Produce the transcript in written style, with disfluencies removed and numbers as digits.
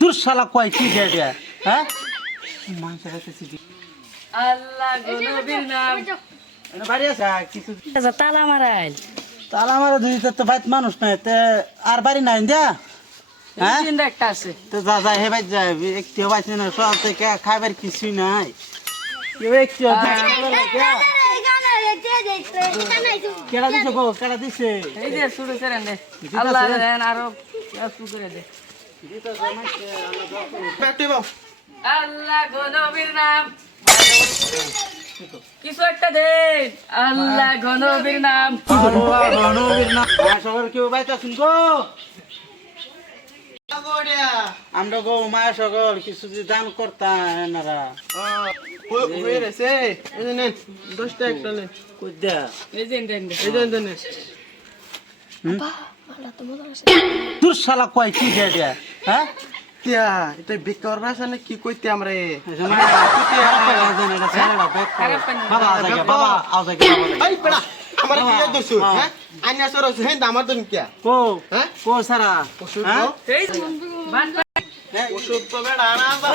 তোর শালা কয় কি দে দে হ্যাঁ মানুষের কাছে চিঠি আল্লাহ গো নবীর নাম এনে বাড়ি আছে কিছু তালা মারাইল তালা মারা দুই তো বাইত মানুষ নাই তে আর বাড়ি নাই দে হ্যাঁ তিনটা একটা আছে তো যা যা হে বাইত যায় একটু বাইত না সব থেকে খাবার কিছুই নাই কেউ একটু কেডা দিছে গো কেডা দিছে এই যে শুরু করে দে আল্লাহ দেন আরো শুরু করে দে আল্লাহ গো নবীর নাম কিছু একটা দেন আল্লাহ গো নবীর নাম আল্লাহ গণবীর না সবার কেউ বাইত আছেন গো আমরা গো মায়া সকল কিছু যদি দান করতাম এনারা হয়ে গেছে এই যে নেন 10 টাকা একটা নেন কই দে এই যে দেন এই যে দেন তোর শালা কয় কি দে দে হ্যাঁ তিয়া এটা বিকর রাসানে কি কইতে আমরা বাবা বাবা আও যাই এই পড়া আমার কি দছু হ্যাঁ আইনা সরস হেন আমার দন কিয়া কো হ্যাঁ কো সারা ওষুধ হ্যাঁ? এই বান ওষুধ তো বেড়া না বা